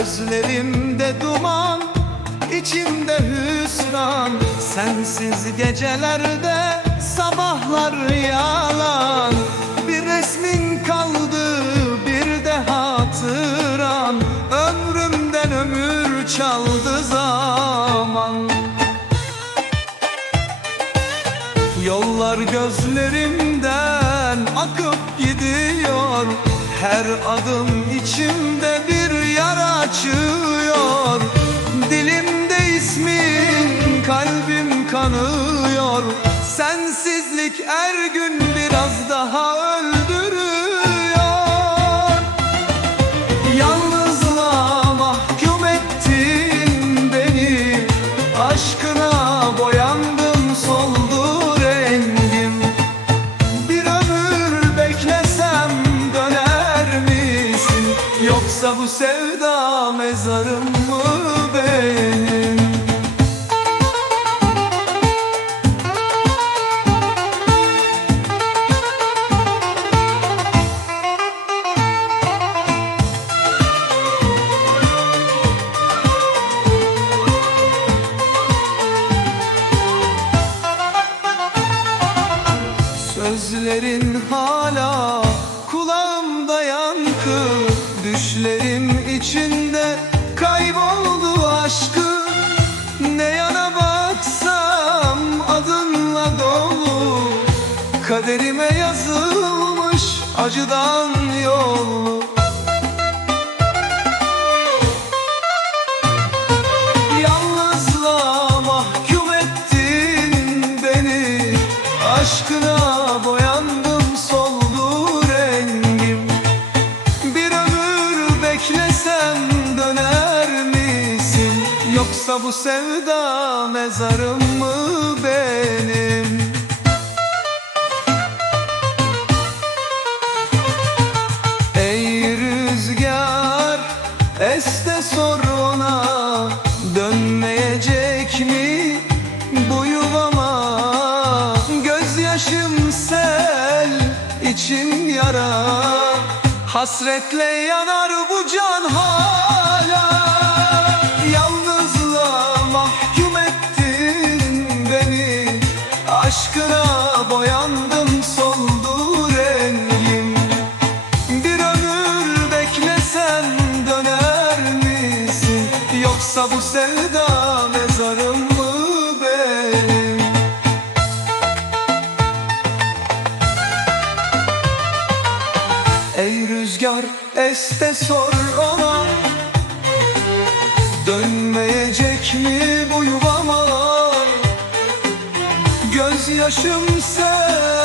Gözlerimde duman, içimde hüsran. Sensiz gecelerde sabahlar yalan. Bir resmin kaldı bir de hatıran. Ömrümden ömür çaldı zaman. Yollar gözlerimden akıp gidiyor. Her adım içimde bir yara açıyor. Dilimde ismin kalbim kanıyor. Sensizlik her gün biraz daha öldürüyor Bu sevda mezarım mı benim? Sözlerin hala kulağımda yankı Düşlerim içinde kayboldu aşkı Ne yana baksam adınla dolu. Kaderime yazılmış acıdan yolu. Yalnızlığa mahkum ettin beni. Aşkına boyandım Yoksa bu sevda mezarım mı benim? Ey rüzgar es de sor ona Dönmeyecek mi bu yuvama? Gözyaşım sel içim yara Hasretle yanar bu can hala Yoksa bu sevda mezarım mı benim? Ey rüzgar es de sor ona. Dönmeyecek mi bu yuvama? Gözyaşım sen